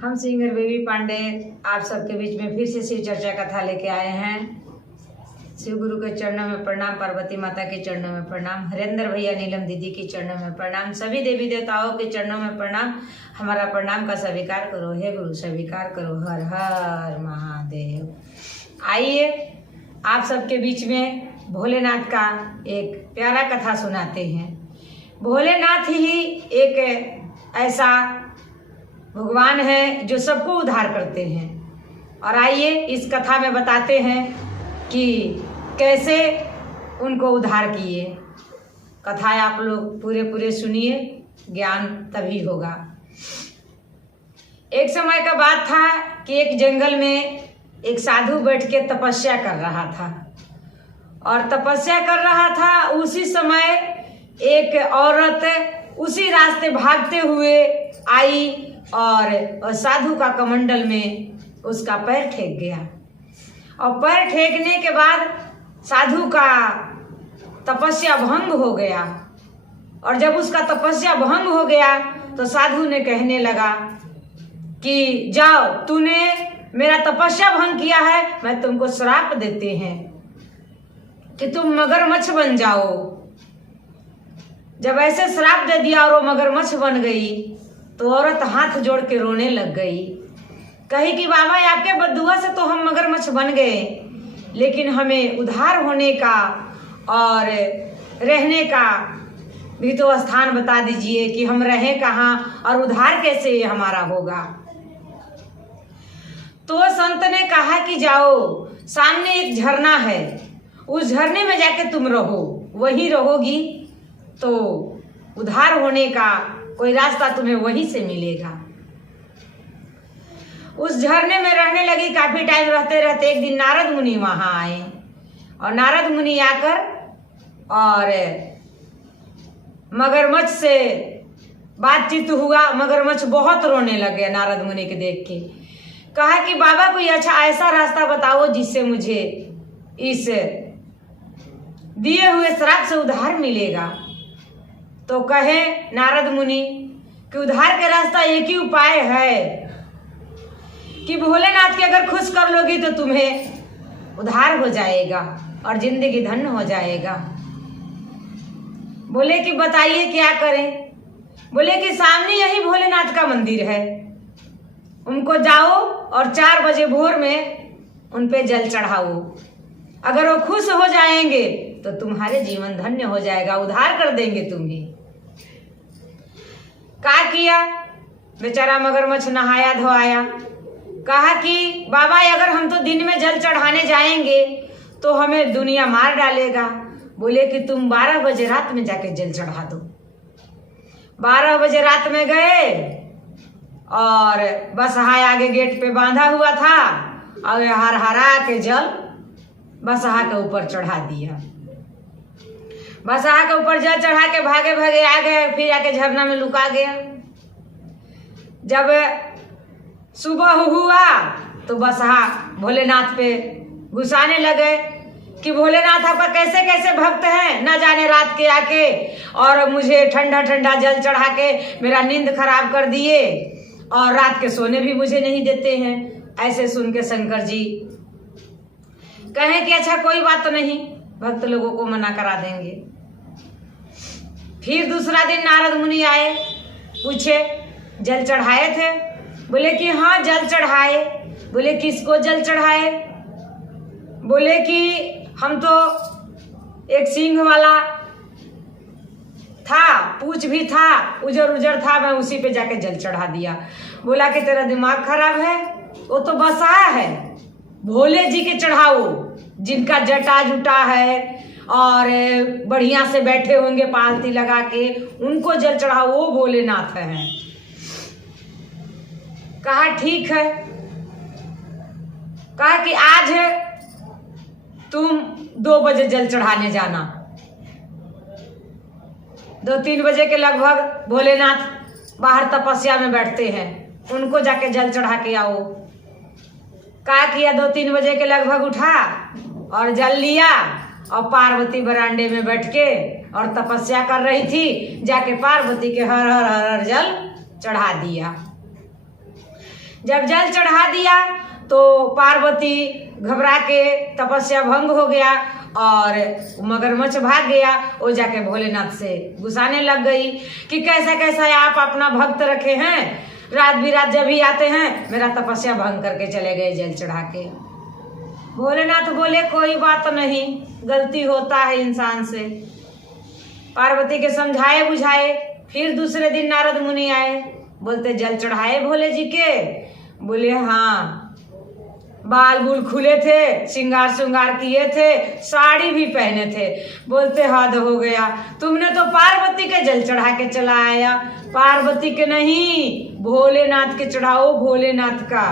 हम singer baby Pandey आप सबके बीच में फिर से शिव चर्चा कथा लेके आए हैं। शिव गुरु के चरणों में प्रणाम, पार्वती माता के चरणों में प्रणाम, हरेंद्र भैया नीलम दीदी के चरणों में प्रणाम, सभी देवी देवताओं के चरणों में प्रणाम। हमारा प्रणाम का स्वीकार करो, हे गुरु स्वीकार करो। हर हर महादेव। आइए आप सबके बीच में भोलेनाथ का एक प्यारा कथा सुनाते हैं। भोलेनाथ ही एक ऐसा भगवान है जो सबको उद्धार करते हैं। और आइए इस कथा में बताते हैं कि कैसे उनको उद्धार किए। कथा आप लोग पूरे सुनिए, ज्ञान तभी होगा। एक समय का बात था कि एक जंगल में एक साधु बैठ के तपस्या कर रहा था। और तपस्या कर रहा था, उसी समय एक औरत उसी रास्ते भागते हुए आई और साधु का कमंडल में उसका पैर ठेक गया। और पैर ठेकने के बाद साधु का तपस्या भंग हो गया। और जब उसका तपस्या भंग हो गया तो साधु ने कहने लगा कि जाओ, तूने मेरा तपस्या भंग किया है, मैं तुमको श्राप देते हैं कि तुम मगरमच्छ बन जाओ। जब ऐसे श्राप दे दिया और वो मगरमच्छ बन गई तो औरत हाथ जोड़ के रोने लग गई। कही कि बाबा आपके बद्दुआ से तो हम मगरमच्छ बन गए, लेकिन हमें उद्धार होने का और रहने का भी तो स्थान बता दीजिए कि हम रहें कहाँ और उद्धार कैसे हमारा होगा। तो संत ने कहा कि जाओ, सामने एक झरना है, उस झरने में जाके तुम रहो, वही रहोगी तो उद्धार होने का कोई रास्ता तुम्हें वहीं से मिलेगा। उस झरने में रहने लगी। काफी टाइम रहते रहते एक दिन नारद मुनि वहां आए। और नारद मुनि आकर और मगरमच्छ से बातचीत हुआ। मगरमच्छ बहुत रोने लग गया नारद मुनि के देख के। कहा कि बाबा कोई अच्छा ऐसा रास्ता बताओ जिससे मुझे इस दिए हुए श्राप से उद्धार मिलेगा। तो कहे नारद मुनि कि उद्धार का रास्ता एक ही उपाय है कि भोलेनाथ के अगर खुश कर लोगी तो तुम्हें उद्धार हो जाएगा और जिंदगी धन्य हो जाएगा। बोले कि बताइए क्या करें। बोले कि सामने यही भोलेनाथ का मंदिर है, उनको जाओ और 4 बजे भोर में उन पे जल चढ़ाओ। अगर वो खुश हो जाएंगे तो तुम्हारे जीवन धन्य हो जाएगा, उद्धार कर देंगे तुम्हें। क्या किया बेचारा मगरमच्छ, नहाया धोआया। कहा कि बाबा अगर हम तो दिन में जल चढ़ाने जाएंगे तो हमें दुनिया मार डालेगा। बोले कि तुम 12 बजे रात में जाके जल चढ़ा दो। 12 बजे रात में गए और बसहा आगे गेट पे बांधा हुआ था और हर हरा के जल बसहा के ऊपर चढ़ा दिया। बसहा के ऊपर जल चढ़ा के भागे भागे आ गए, फिर आके झरना में लुका गया। जब सुबह हुआ तो बसहा भोलेनाथ पे गुस्साने लगे कि भोलेनाथ आपका कैसे कैसे भक्त हैं, न जाने रात के आके और मुझे ठंडा ठंडा जल चढ़ा के मेरा नींद खराब कर दिए और रात के सोने भी मुझे नहीं देते हैं। ऐसे सुन के शंकर जी कहें कि अच्छा कोई बात नहीं, भक्त लोगों को मना करा देंगे। फिर दूसरा दिन नारद मुनि आए, पूछे जल चढ़ाए थे? बोले कि हाँ जल चढ़ाए। बोले किसको जल चढ़ाए? बोले कि हम तो एक सींग वाला था, पूछ भी था, उजर उजर था, मैं उसी पे जाके जल चढ़ा दिया। बोला कि तेरा दिमाग खराब है, वो तो बसहा है, भोले जी के चढ़ाओ जिनका जटा जुटा है और बढ़िया से बैठे होंगे पालती लगा के, उनको जल चढ़ाओ, वो भोलेनाथ है। कहा ठीक है। कहा कि आज तुम 2 बजे जल चढ़ाने जाना। 2-3 बजे के लगभग भोलेनाथ बाहर तपस्या में बैठते हैं, उनको जाके जल चढ़ा के आओ। कहा किया, 2-3 बजे के लगभग उठा और जल लिया और पार्वती बरांडे में बैठ के और तपस्या कर रही थी, जाके पार्वती के हर हर हर हर जल चढ़ा दिया। जब जल चढ़ा दिया तो पार्वती घबरा के तपस्या भंग हो गया और मगरमच्छ भाग गया। वो जाके भोलेनाथ से गुस्साने लग गई कि कैसा कैसा आप अपना भक्त रखे हैं, रात बिरात जब ही आते हैं मेरा तपस्या भंग करके चले गए जल चढ़ा के। भोलेनाथ बोले कोई बात नहीं, गलती होता है इंसान से। पार्वती के समझाए बुझाए फिर दूसरे दिन नारद मुनि आए, बोलते जल चढ़ाए भोले जी के? बोले हाँ, बाल बुल खुले थे, श्रृंगार श्रृंगार किए थे, साड़ी भी पहने थे। बोलते हद हो गया, तुमने तो पार्वती के जल चढ़ा के चला आया। पार्वती के नहीं, भोलेनाथ के चढ़ाओ, भोलेनाथ का।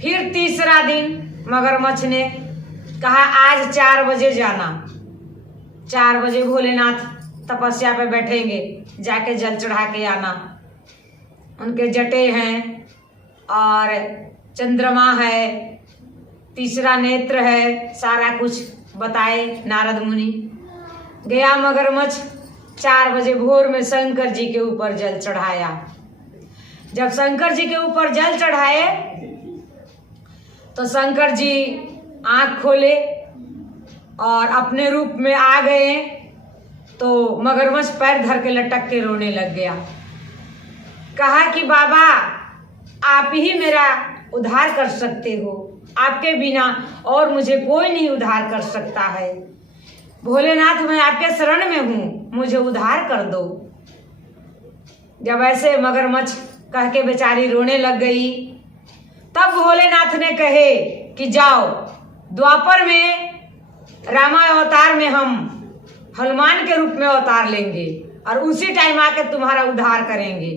फिर तीसरा दिन मगरमच्छ ने कहा आज 4 बजे जाना। 4 बजे भोलेनाथ तपस्या पे बैठेंगे, जाके जल चढ़ा के आना। उनके जटे हैं और चंद्रमा है, तीसरा नेत्र है, सारा कुछ बताए नारद मुनि। गया मगरमच्छ, 4 बजे भोर में शंकर जी के ऊपर जल चढ़ाया। जब शंकर जी के ऊपर जल चढ़ाए तो शंकर जी आंख खोले और अपने रूप में आ गए। तो मगरमच्छ पैर धर के लटक के रोने लग गया। कहा कि बाबा आप ही मेरा उद्धार कर सकते हो, आपके बिना और मुझे कोई नहीं उद्धार कर सकता है। भोलेनाथ मैं आपके शरण में हूँ, मुझे उद्धार कर दो। जब ऐसे मगरमच्छ कह के बेचारी रोने लग गई, तब भोलेनाथ ने कहे कि जाओ द्वापर में रामा अवतार में हम हनुमान के रूप में अवतार लेंगे और उसी टाइम आके तुम्हारा उद्धार करेंगे।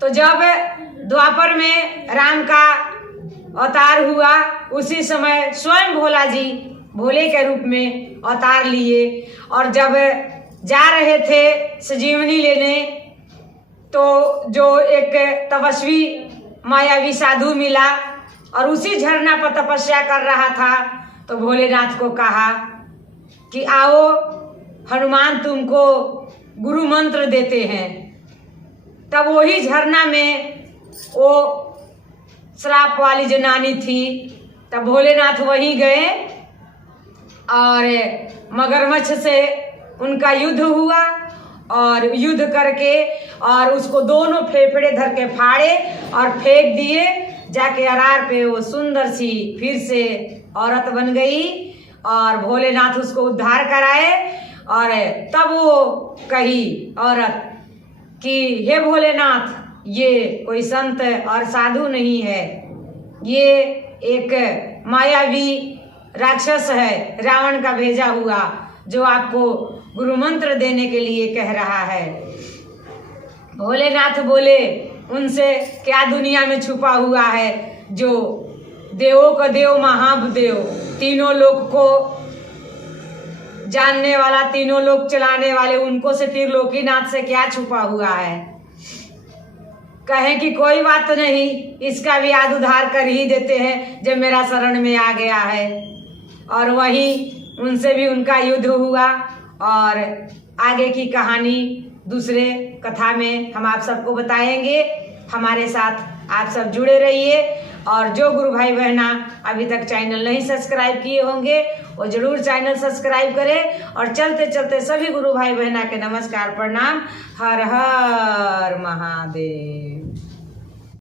तो जब द्वापर में राम का अवतार हुआ, उसी समय स्वयं भोला जी भोले के रूप में अवतार लिए। और जब जा रहे थे संजीवनी लेने तो जो एक तपस्वी मायावी साधु मिला और उसी झरना पर तपस्या कर रहा था। तो भोलेनाथ को कहा कि आओ हनुमान तुमको गुरु मंत्र देते हैं। तब वही झरना में वो श्राप वाली जनानी थी, तब भोलेनाथ वहीं गए और मगरमच्छ से उनका युद्ध हुआ और युद्ध करके और उसको दोनों फेफड़े धर के फाड़े और फेंक दिए। जाके अरार पे वो सुंदर सी फिर से औरत बन गई और भोलेनाथ उसको उद्धार कराए। और तब वो कही औरत कि हे भोलेनाथ, ये कोई संत और साधु नहीं है, ये एक मायावी राक्षस है, रावण का भेजा हुआ, जो आपको गुरु मंत्र देने के लिए कह रहा है। भोलेनाथ बोले उनसे क्या दुनिया में छुपा हुआ है, जो देवों का देव महादेव, तीनों लोक को जानने वाला, तीनों लोक चलाने वाले, उनको से त्रिलोकीनाथ से क्या छुपा हुआ है। कहें कि कोई बात नहीं, इसका भी याद उद्धार कर ही देते हैं जब मेरा शरण में आ गया है। और वहीं उनसे भी उनका युद्ध हुआ और आगे की कहानी दूसरे कथा में हम आप सबको बताएंगे। हमारे साथ आप सब जुड़े रहिए और जो गुरु भाई बहना अभी तक चैनल नहीं सब्सक्राइब किए होंगे वो जरूर चैनल सब्सक्राइब करें। और चलते चलते सभी गुरु भाई बहना के नमस्कार प्रणाम। हर हर महादेव।